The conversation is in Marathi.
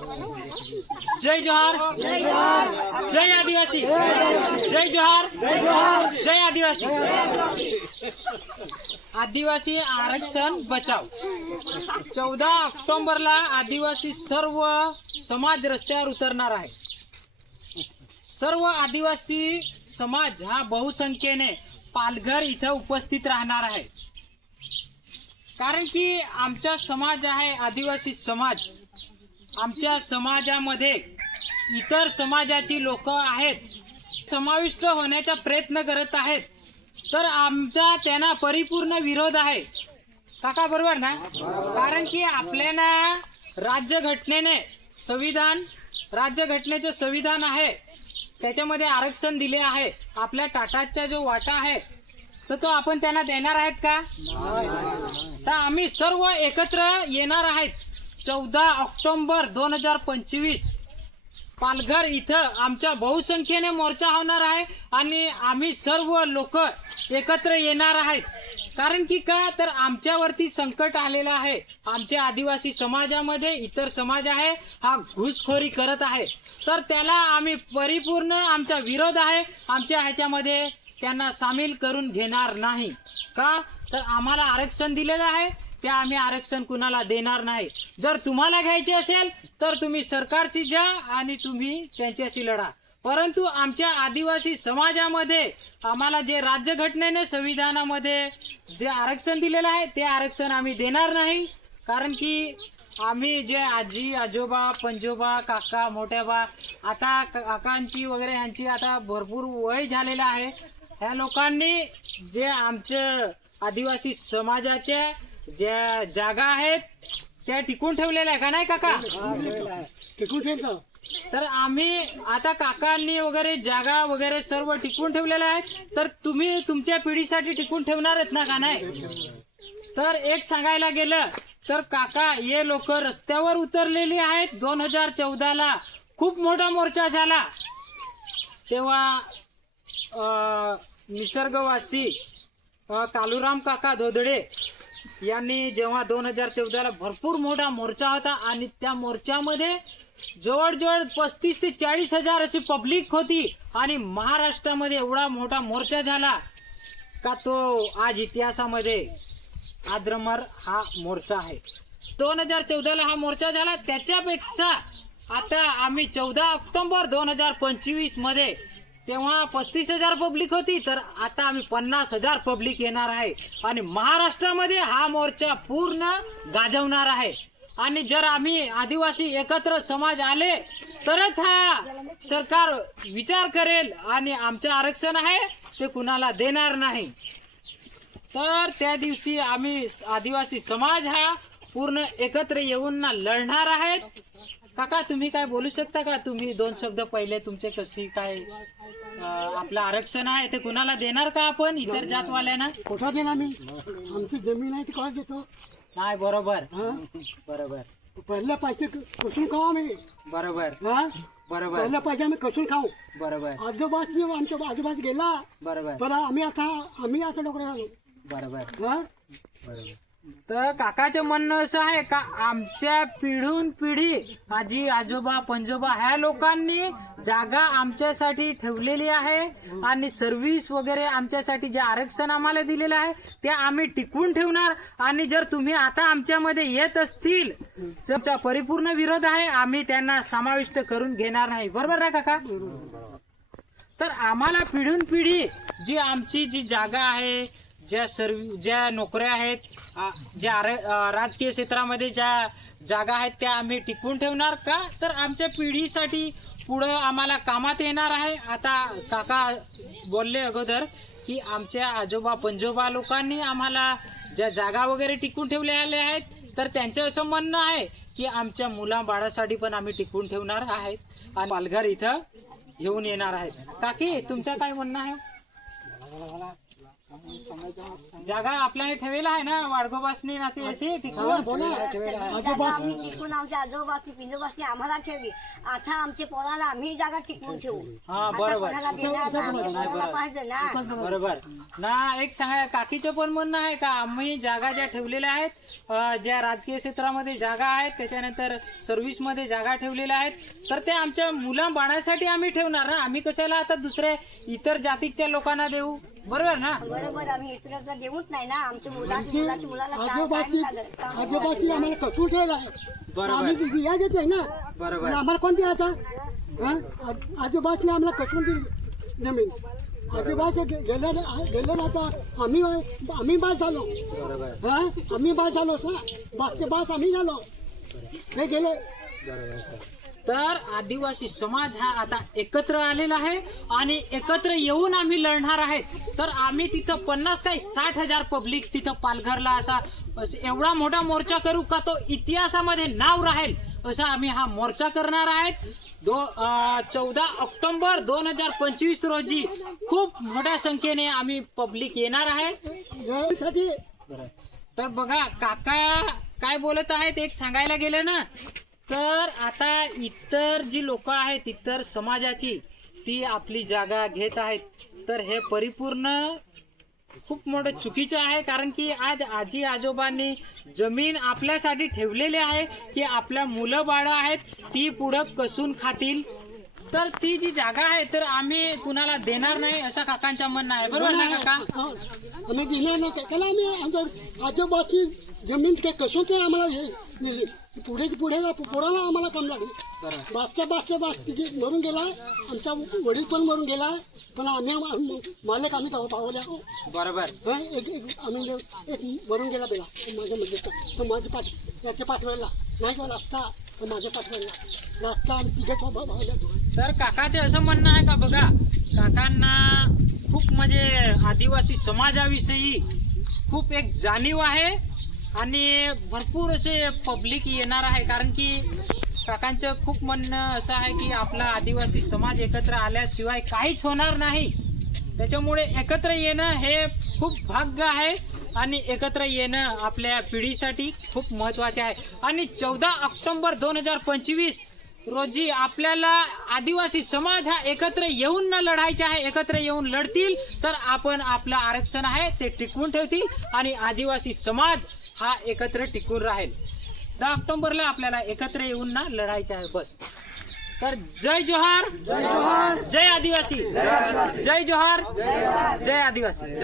जय जोहार। जय आदिवासी। जय जोहार। जय आदिवासी। आदिवासी आरक्षण बचाव। चौदा ऑक्टोबरला आदिवासी सर्व समाज रस्त्यावर उतरणार आहे. सर्व आदिवासी समाज हा बहुसंख्येने पालघर इथं उपस्थित राहणार आहे. कारण की आमचा समाज आहे आदिवासी समाज. आमच्या समाजामध्ये इतर समाजाची लोक आहेत समाविष्ट होण्याचा प्रयत्न करत आहेत तर आमचा त्यांना परिपूर्ण विरोध आहे. काका बरोबर ना? कारण की आपल्याला राज्यघटनेने संविधान राज्यघटनेचं संविधान आहे त्याच्यामध्ये आरक्षण दिले आहे आपल्या टाटाचा जो वाटा आहे तर तो आपण त्यांना देणार आहेत का? तर आम्ही सर्व एकत्र येणार आहेत. चौदा ऑक्टोंबर दोन हजार पंचवीस. पालघर इथं आमच्या बहुसंख्येने मोर्चा होणार आहे आणि आम्ही सर्व लोक एकत्र येणार आहेत. कारण की का? तर आमच्यावरती संकट आलेलं आहे. आमच्या आदिवासी समाजामध्ये इतर समाज आहे हा घुसखोरी करत आहे. तर त्याला आम्ही परिपूर्ण आमचा विरोध आहे. आमच्या ह्याच्यामध्ये त्यांना सामील करून घेणार नाही. का? तर आम्हाला आरक्षण दिलेलं आहे. ते आम्ही आरक्षण कुणाला देणार नाही. जर तुम्हाला घ्यायचे असेल तर तुम्ही सरकारशी जा आणि तुम्ही त्यांच्याशी लढा. परंतु आमच्या आदिवासी समाजामध्ये आम्हाला जे राज्यघटनेने संविधानामध्ये जे आरक्षण दिलेलं आहे ते आरक्षण आम्ही देणार नाही. कारण की आम्ही जे आजी आजोबा पंजोबा काका मोठ्याबा आता काकांची वगैरे यांची आता भरपूर वय झालेलं आहे. ह्या लोकांनी जे आमच्या आदिवासी समाजाचे ज्या जागा आहेत त्या टिकून ठेवलेल्या आहे का नाही काका? टिकून ठेवतो. तर आम्ही आता काकांनी वगैरे जागा वगैरे सर्व टिकून ठेवलेल्या आहेत. तर तुम्ही तुमच्या पिढीसाठी टिकून ठेवणार आहेत ना का नाही? तर एक सांगायला गेलं तर काका हे लोक रस्त्यावर उतरलेली आहेत. दोन हजार चौदाला खूप मोठा मोर्चा झाला. तेव्हा अं, निसर्गवासी अं, कालुराम काका धोदडे यांनी जेव्हा दोन हजार चौदाला भरपूर मोठा मोर्चा होता आणि त्या मोर्चामध्ये जवळजवळ पस्तीस ते चाळीस हजार अशी पब्लिक होती आणि महाराष्ट्रामध्ये एवढा मोठा मोर्चा झाला का तो आज इतिहासामध्ये आद्रमर हा मोर्चा आहे. दोन हजार चौदाला हा मोर्चा झाला. त्याच्यापेक्षा आता आम्ही चौदा ऑक्टोबर दोन हजार पंचवीसमध्ये तेव्हा पस्तीस हजार पब्लिक होती तर आता आम्ही पन्नास हजार पब्लिक येणार आहे. आणि महाराष्ट्रामध्ये हा मोर्चा पूर्ण गाजवणार आहे. आणि जर आम्ही आदिवासी एकत्र समाज आले तरच हा सरकार विचार करेल आणि आमचं आरक्षण आहे ते कुणाला देणार नाही. तर त्या दिवशी आम्ही आदिवासी समाज हा पूर्ण एकत्र येऊन ना लढणार आहेत. काका तुम्ही काय बोलू शकता का? तुम्ही दोन शब्द पहिले तुमचे कशी काय अं, आपलं आरक्षण आहे ते कुणाला देणार का आपण? इतर जातवाल्यांना? कुठं देणार मी? आमची जमीन आहे ती कोण देतो नाही बरोबर. हा? बरोबर. पहिल्या पैसे कसून खाऊ आम्ही. बरोबर. हा? बरोबर. पहिल्या पैसे आम्ही कसून खाऊ. बरोबर. आजोबाची आमच्या आजोबाच गेला. बरोबर. पण आम्ही आता आम्ही आता डोकरे झालो बरोबर. हा? बरोबर. तर काकाचं म्हणणं असं आहे का आमच्या पिढून पिढी आजी आजोबा पंजोबा ह्या लोकांनी जागा आमच्यासाठी ठेवलेली आहे आणि सर्व्हिस वगैरे आमच्यासाठी जे आरक्षण आम्हाला दिलेलं आहे ते आम्ही टिकवून ठेवणार. आणि जर तुम्ही आता आमच्यामध्ये येत असतील तर परिपूर्ण विरोध आहे आम्ही त्यांना समाविष्ट करून घेणार नाही. बरोबर ना काका? तर आम्हाला पिढून पिढी जी आमची जी जागा आहे ज्या सर्व ज्या नोकऱ्या आहेत ज्या आर- राजकीय क्षेत्रामध्ये ज्या जागा आहेत त्या आम्ही टिकवून ठेवणार का? तर आमच्या पिढीसाठी पुढं आम्हाला कामात येणार आहे. आता काका बोलले अगोदर की आमच्या आजोबा पंजोबा लोकांनी आम्हाला ज्या जागा वगैरे टिकून ठेवलेल्या आहेत तर त्यांचं असं म्हणणं आहे की आमच्या मुलाबाळासाठी पण आम्ही टिकवून ठेवणार आहेत आणि पालघर इथं घेऊन येणार आहेत. काकी तुमचं काय म्हणणं आहे? जागा आपल्याला ठेवेला आहे ना वाडगोबासनी नाते अशी सांगा ठिकाण आम्ही टिकून आमच्या आजोबाची पिंजोबाची आम्हाला ठेवली. आता आमच्या पोराला आम्ही जागा टिकवून ठेवू. हा बरोबर. ना, पाहिजे ना. बरोबर. ना एक सांगा काकीचं पण म्हणणं आहे का आम्ही जागा ज्या ठेवलेल्या आहेत अं, ज्या राजकीय क्षेत्रामध्ये जागा आहेत त्याच्यानंतर सर्व्हिसमध्ये जागा ठेवलेल्या आहेत तर ते आमच्या मुला बाळासाठी आम्ही ठेवणार ना? आम्ही कशाला आता दुसऱ्या इतर जातीच्या लोकांना देऊ? बरोबर ना? बरोबर आम्ही इतरांना देऊच नाही ना. आमच्या मुलाची आमची मुलाची मुलाला आजोबाची आजोबाची? आम्हाला कसून ठेवला आहे. बरोबर. आम्ही दिया देत नाही ना. बरोबर. पण आम्हाला कोण द्यायचा हं? आजोबाने आम्हाला कसून दिली? जमीन. आजोबाचे गे- गेले गेले ना आता आम्ही आम्ही बास झालो. बरोबर. हा? आम्ही बास झालो सा बासचे बास आम्ही झालो. हे गेले तर आदिवासी समाज हा आता एकत्र आलेला आहे आणि एकत्र येऊन आम्ही लढणार आहे. तर आम्ही तिथं पन्नास काय साठ हजार पब्लिक तिथं पालघरला असा एवढा मोठा मोर्चा करू का तो इतिहासामध्ये नाव राहील असा आम्ही हा मोर्चा करणार आहेत. दो चौदा ऑक्टोबर दोन हजार पंचवीस रोजी खूप मोठ्या संख्येने आम्ही पब्लिक येणार आहे. तर बघा काका काय बोलत आहेत एक सांगायला गेलं ना? तर आता इतर जी लोक आहेत इतर समाजाची ती आपली जागा घेत आहेत. तर हे परिपूर्ण खूप मोठं चुकीचं आहे कारण की आज आजी आजोबांनी जमीन आपल्यासाठी ठेवलेली आहे की आपल्या मुलं बाळं आहेत ती पुढं कसून खातील? तर ती जी जागा आहे तर आम्ही कुणाला देणार नाही असं काकांचं म्हणणं आहे. बरोबर ना काका? हा. आम्ही दिणार नाही त्याला आम्ही आमच्या आजोबाची जमीन ते कसून ते आम्हाला हे दिली पुढे पुढे पोराला आम्हाला काम लागली. बासच्या बासच्या बास तिथे मरून गेला. आमचा वडील पण मरून गेला. पण आम्ही आम- मालक आम्ही पाव- पावल्या. बरोबर. हा, एक एक आम्ही लो- एक मरून गेला बेला. माझ्या मध्ये तो माझ्या पाठ त्याच्या पाठवायला. नाही किंवा लागता तर माझ्या पाठवायला. लागता आम्ही तिघे भावल्या तर काकाचे असं म्हणणं आहे का बघा काकांना खूप म्हणजे आदिवासी समाजाविषयी खूप एक जाणीव आहे आणि भरपूर असे पब्लिक येणार आहे. कारण की काकांचं खूप म्हणणं असं आहे की आपला आदिवासी समाज एकत्र आल्याशिवाय काहीच होणार नाही. त्याच्यामुळे एकत्र येणं हे खूप भाग्य आहे आणि एकत्र येणं आपल्या पिढीसाठी खूप महत्त्वाचे आहे. आणि चौदा ऑक्टोंबर दोन हजार पंचवीस रोजी आपल्याला आदिवासी समाज हा एकत्र येऊन न लढायचा आहे एकत्र येऊन लढतील तर आपण आपलं आरक्षण आहे ते टिकवून ठेवतील आणि आदिवासी समाज हा एकत्र टिकून राहील. दहा ऑक्टोबरला आपल्याला एकत्र येऊन ना लढायचं आहे बस. तर जय जोहार. जय आदिवासी. जय जोहार. जय आदिवासी.